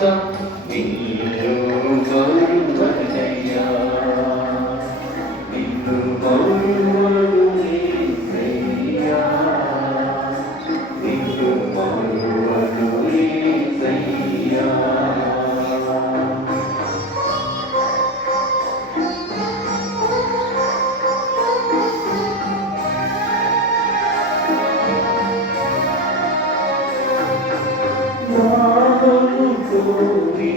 fatto